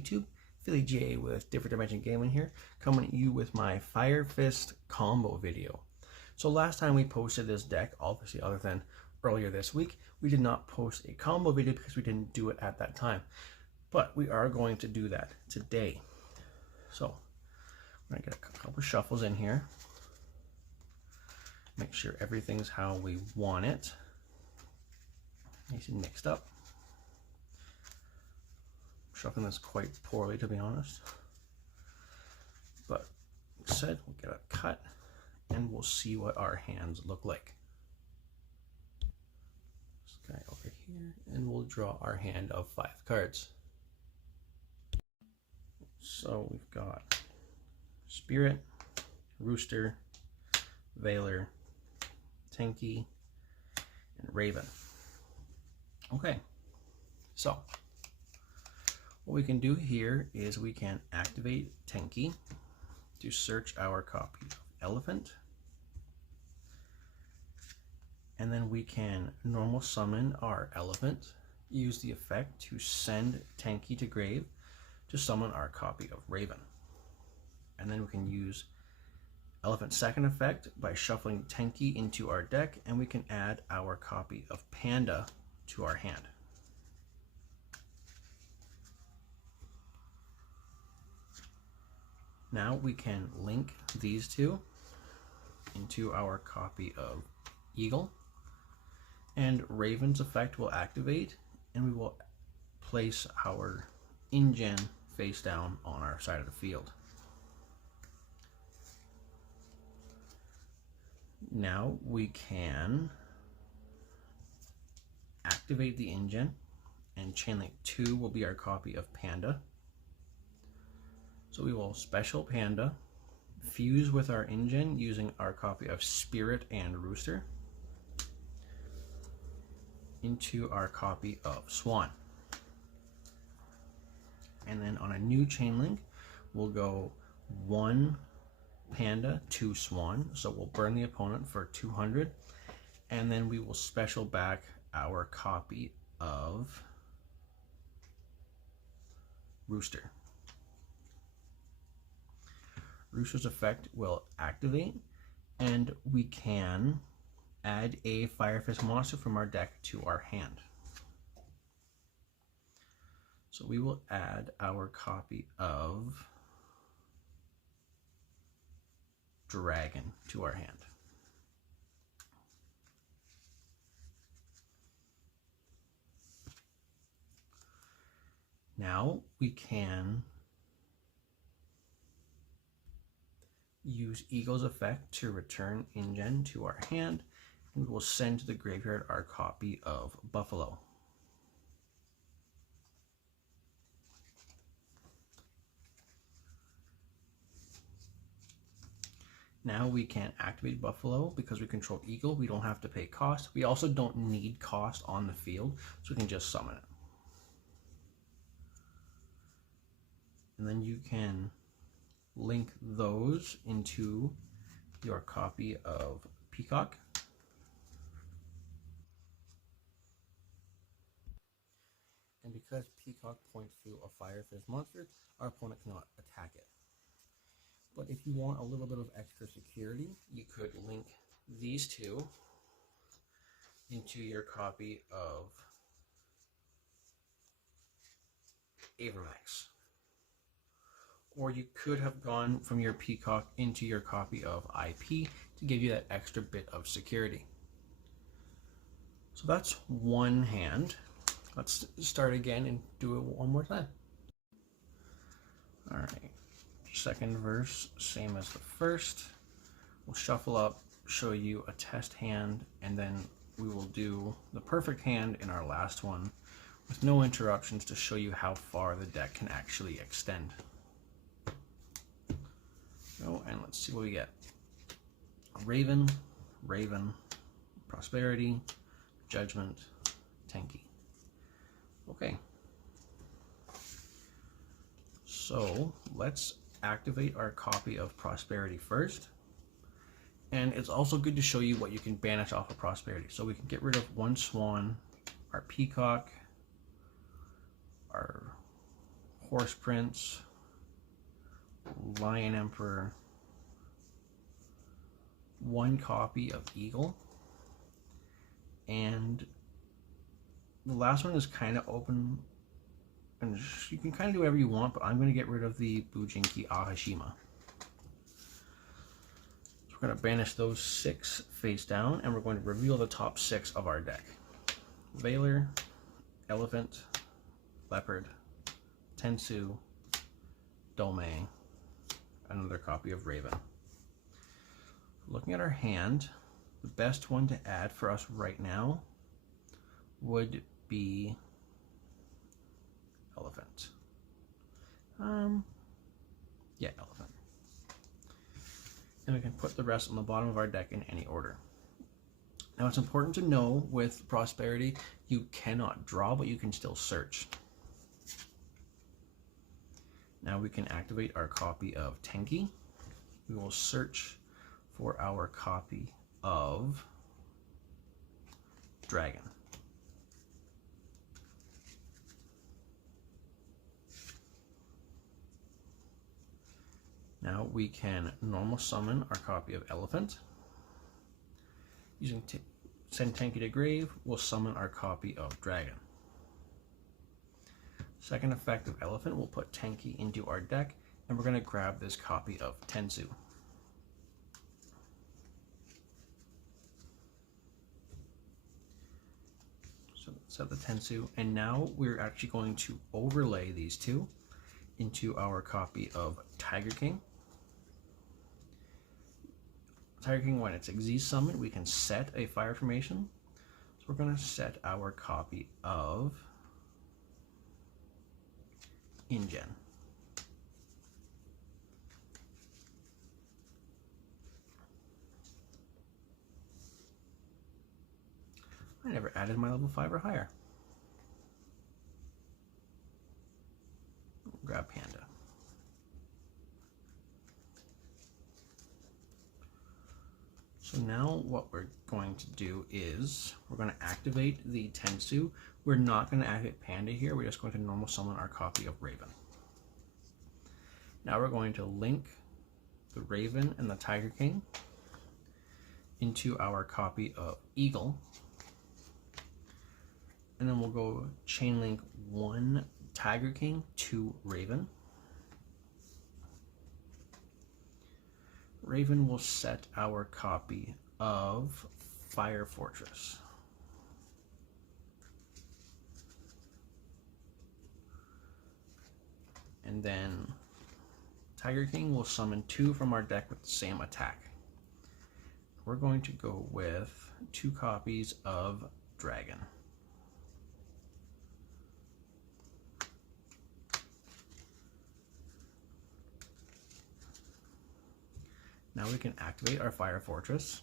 YouTube? Philly J with Different Dimension Gaming here, coming at you with my Fire Fist combo video. So last time we posted this deck, obviously other than earlier this week, we did not post a combo video because we didn't do it at that time. But we are going to do that today. So I'm going to get a couple shuffles in here. Make sure everything's how we want it. Nice and mixed up. Shuffling this quite poorly, to be honest. But like I said, we'll get a cut and we'll see what our hands look like. This guy over here, and we'll draw our hand of 5 cards. So we've got Spirit, Rooster, Veiler, Tenki, and Raven. Okay, so what we can do here is we can activate Tenki to search our copy of Elephant, and then we can normal summon our Elephant, use the effect to send Tenki to grave to summon our copy of Raven, and then we can use Elephant's second effect by shuffling Tenki into our deck, and we can add our copy of Panda to our hand. Now we can link these two into our copy of Eagle, and Raven's effect will activate, and we will place our InGen face down on our side of the field. Now we can activate the InGen, and Chainlink 2 will be our copy of Panda. So we will special Panda, fuse with our InGen using our copy of Spirit and Rooster into our copy of Swan. And then on a new Chainlink, we'll go 1 Panda, 2 Swan. So we'll burn the opponent for 200, and then we will special back our copy of Rooster. Rooster's effect will activate, and we can add a Fire Fist monster from our deck to our hand. So we will add our copy of Dragon to our hand. Now we can use Eagle's effect to return InGen to our hand, and we will send to the graveyard our copy of Buffalo. Now we can activate Buffalo because we control Eagle. We don't have to pay cost. We also don't need cost on the field, so we can just summon it. And then you can link those into your copy of Peacock. And because Peacock points to a Fire Fist monster, our opponent cannot attack it. But if you want a little bit of extra security, you could link these two into your copy of Avermax. Or you could have gone from your Peacock into your copy of IP to give you that extra bit of security. So that's one hand. Let's start again and do it one more time. All right. Second verse, same as the first. We'll shuffle up, show you a test hand, and then we will do the perfect hand in our last one with no interruptions to show you how far the deck can actually extend. Go, and let's see what we get. Raven, Raven, Prosperity, Judgment, Tenki. Okay. So let's activate our copy of Prosperity first. And it's also good to show you what you can banish off of Prosperity. So we can get rid of 1 Swan, our Peacock, our Horse Prince, Lion Emperor, 1 copy of Eagle, and the last one is kind of open, and you can kind of do whatever you want, but I'm going to get rid of the Bujinki Ahashima. So we're going to banish those 6 face down, and we're going to reveal the top 6 of our deck. Valor, Elephant, Leopard, Tensu, Dolme, another copy of Raven. Looking at our hand, the best one to add for us right now would be Elephant. Yeah, Elephant. And we can put the rest on the bottom of our deck in any order. Now it's important to know with Prosperity, you cannot draw, but you can still search. Now we can activate our copy of Tenki. We will search for our copy of Dragon. Now we can normal summon our copy of Elephant. Using Send Tenki to Grave, we'll summon our copy of Dragon. Second effect of Elephant, we'll put Tenki into our deck, and we're going to grab this copy of Tensu. So set the Tensu, and now we're actually going to overlay these two into our copy of Tiger King. Tiger King, when it's Xyz summoned, we can set a fire formation. So we're going to set our copy of InGen. I never added my level 5 or higher. Grab Panda. So now what we're going to do is we're going to activate the Tensu. We're not going to activate Panda here. We're just going to normal summon our copy of Raven. Now we're going to link the Raven and the Tiger King into our copy of Eagle. And then we'll go chain link 1 Tiger King to Raven. Raven will set our copy of Fire Fortress. And then Tiger King will summon 2 from our deck with the same attack. We're going to go with 2 copies of Dragon. Now we can activate our Fire Fortress,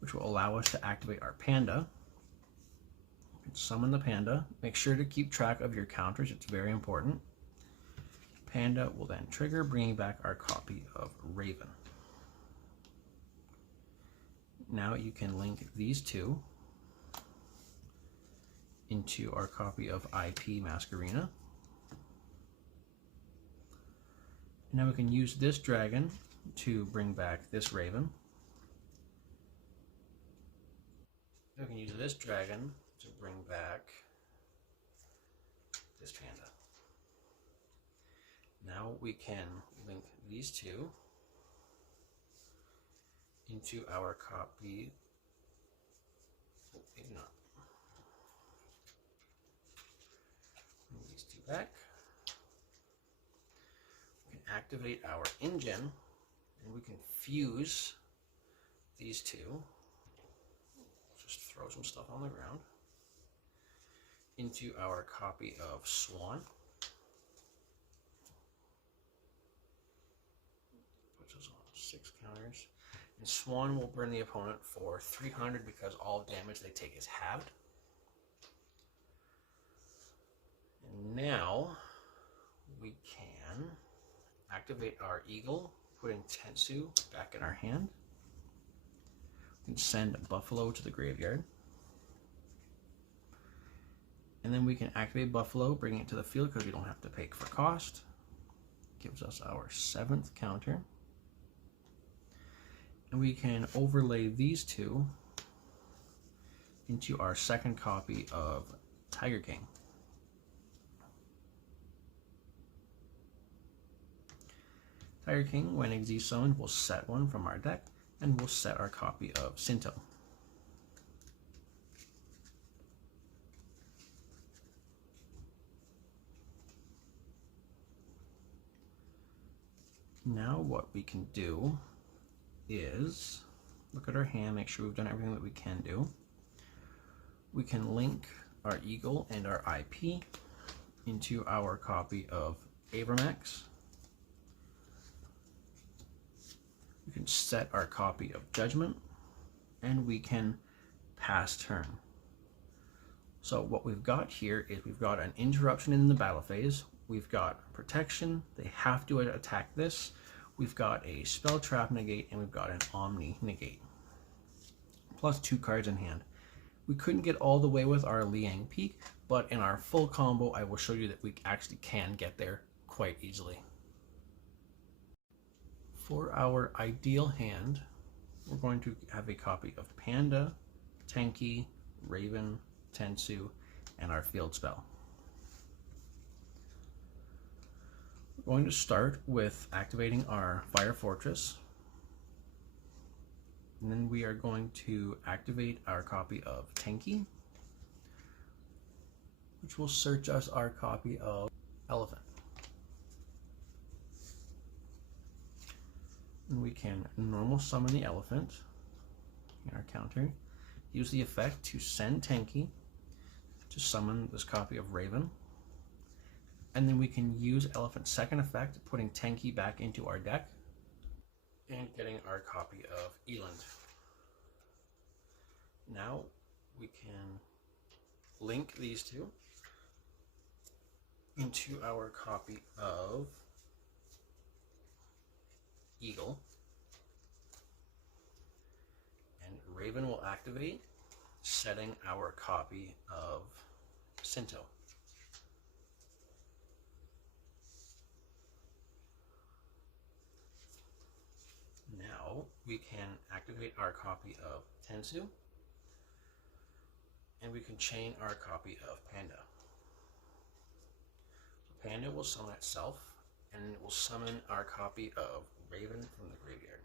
which will allow us to activate our Panda. You can summon the Panda. Make sure to keep track of your counters, it's very important. Panda will then trigger, bringing back our copy of Raven. Now you can link these 2 into our copy of IP Masquerena. Now we can use this Dragon to bring back this Raven. We can use this Dragon to bring back this Panda. Now we can link these 2 into our copy. Oh, maybe not. Bring these 2 back. We can activate our InGen. And we can fuse these 2. Just throw some stuff on the ground into our copy of Swan. Puts us on 6 counters. And Swan will burn the opponent for 300 because all damage they take is halved. And now we can activate our Eagle, putting Tensu back in our hand. We can send Buffalo to the graveyard. And then we can activate Buffalo, bring it to the field because we don't have to pay for cost. Gives us our 7th counter. And we can overlay these two into our 2nd copy of Tiger King. Tiger King, when Exi summoned, will set one from our deck, and we'll set our copy of Synchro. Now what we can do is look at our hand, make sure we've done everything that we can do. We can link our Eagle and our IP into our copy of Abramax. We can set our copy of Judgment, and we can pass turn. So what we've got here is we've got an interruption in the battle phase, we've got protection, they have to attack this, we've got a spell trap negate, and we've got an Omni negate, plus 2 cards in hand. We couldn't get all the way with our Liang Peak, but in our full combo I will show you that we actually can get there quite easily. For our ideal hand, we're going to have a copy of Panda, Tenki, Raven, Tensu, and our field spell. We're going to start with activating our Fire Fortress, and then we are going to activate our copy of Tenki, which will search us our copy of Elephant. And we can normal summon the elephant in our counter, use the effect to send Tenki to summon this copy of Raven, and then we can use Elephant's 2nd effect, putting Tenki back into our deck and getting our copy of Eland. Now we can link these two into our copy of Eagle, and Raven will activate, setting our copy of Synchro. Now we can activate our copy of Tensu, and we can chain our copy of Panda. So Panda will summon itself, and it will summon our copy of Raven from the graveyard,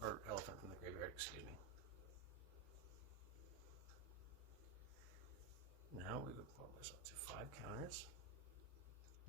or Elephant from the graveyard, excuse me. Now we would pull this up to 5 counters.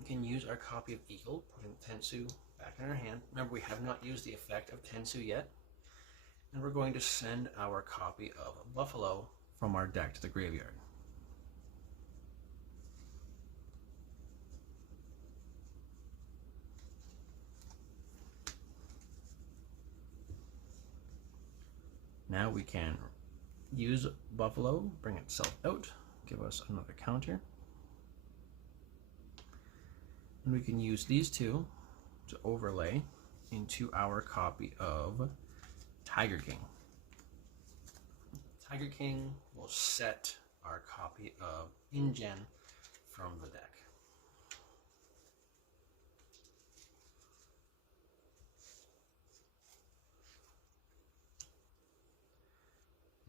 We can use our copy of Eagle, putting Tensu back in our hand. Remember, we have not used the effect of Tensu yet, and we're going to send our copy of Buffalo from our deck to the graveyard. Now we can use Buffalo, bring itself out, give us another counter. And we can use these two to overlay into our copy of Tiger King. Tiger King will set our copy of InGen from the deck.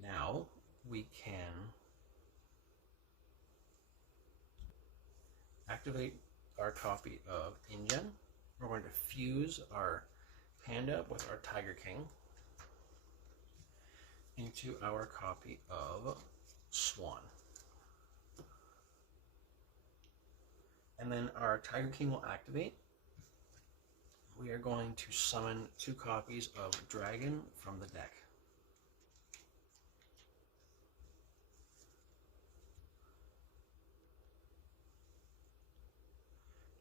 Now we can activate our copy of InGen. We're going to fuse our Panda with our Tiger King into our copy of Swan. And then our Tiger King will activate. We are going to summon 2 copies of Dragon from the deck.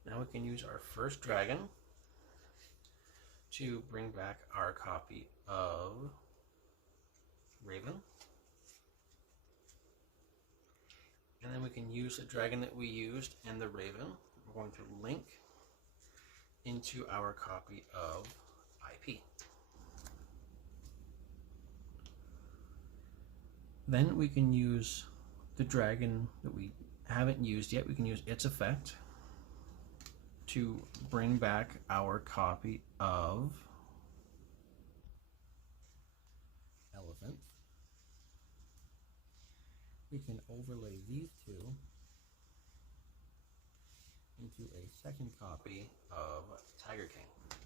Now we can use our first dragon to bring back our copy of Raven. And then we can use the dragon that we used and the Raven. We're going to link into our copy of IP. Then we can use the dragon that we haven't used yet, we can use its effect to bring back our copy of Elephant. We can overlay these two into a second copy of Tiger King.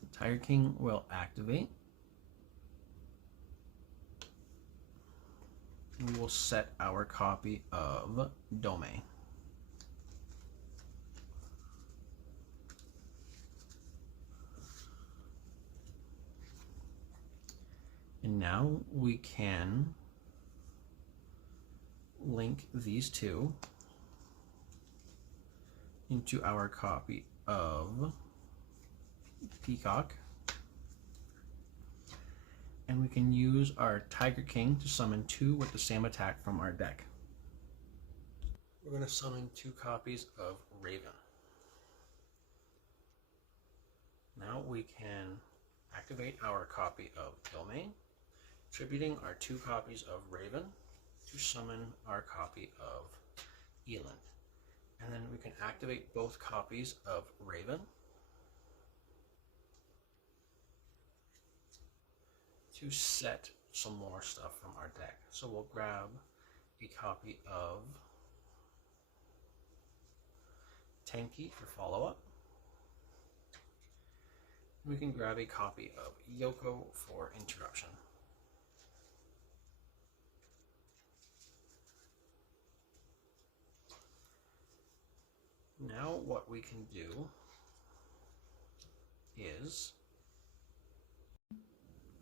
The Tiger King will activate. We will set our copy of Dome. And now we can link these two into our copy of Peacock. And we can use our Tiger King to summon 2 with the same attack from our deck. We're going to summon 2 copies of Raven. Now we can activate our copy of Domain, attributing our 2 copies of Raven to summon our copy of Eland. And then we can activate both copies of Raven to set some more stuff from our deck. So we'll grab a copy of Tenki for follow-up. We can grab a copy of Yoko for interruption. Now what we can do is,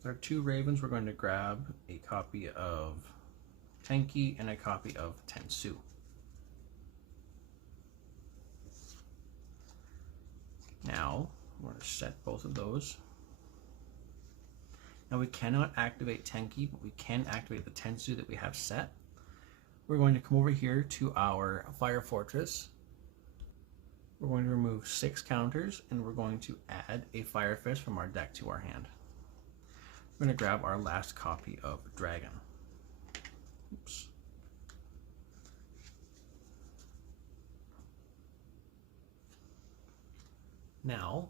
with our 2 Ravens, we're going to grab a copy of Tenki and a copy of Tensu. Now we're going to set both of those. Now we cannot activate Tenki, but we can activate the Tensu that we have set. We're going to come over here to our Fire Fortress. We're going to remove 6 counters, and we're going to add a Fire Fist from our deck to our hand. We're going to grab our last copy of Dragon. Oops. Now,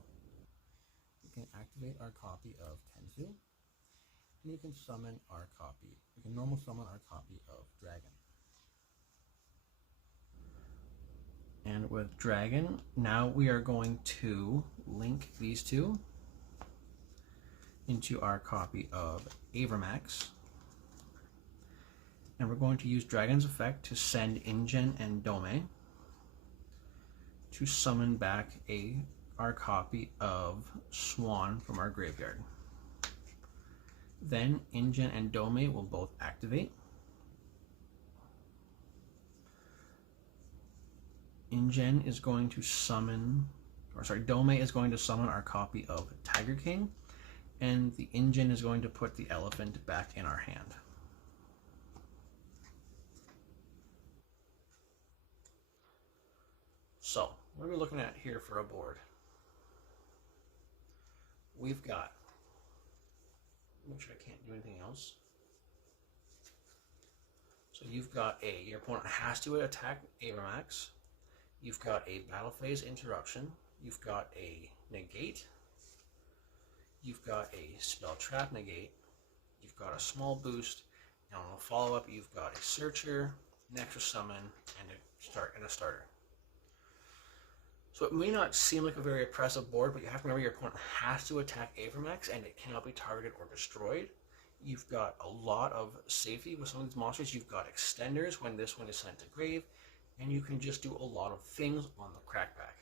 we can activate our copy of Tensu, and we can summon our copy. We can normal summon our copy of Dragon. And with Dragon, now we are going to link these 2 into our copy of Avermax. And we're going to use Dragon's effect to send InGen and Dome to summon back our copy of Swan from our graveyard. Then InGen and Dome will both activate. InGen is going to summon, Dome is going to summon our copy of Tiger King, and the InGen is going to put the elephant back in our hand. So, what are we looking at here for a board? We've got, make sure I can't do anything else. So you've got your opponent has to attack Avermax. You've got a battle phase interruption. You've got a negate. You've got a spell trap negate. You've got a small boost. And on a follow-up, you've got a searcher, an extra summon, and a starter. So it may not seem like a very oppressive board, but you have to remember your opponent has to attack Avermax, and it cannot be targeted or destroyed. You've got a lot of safety with some of these monsters. You've got extenders when this one is sent to grave, and you can just do a lot of things on the crackback.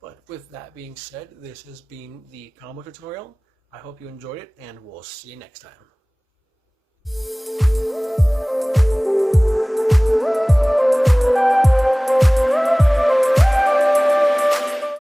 But with that being said, this has been the combo tutorial. I hope you enjoyed it, and we'll see you next time.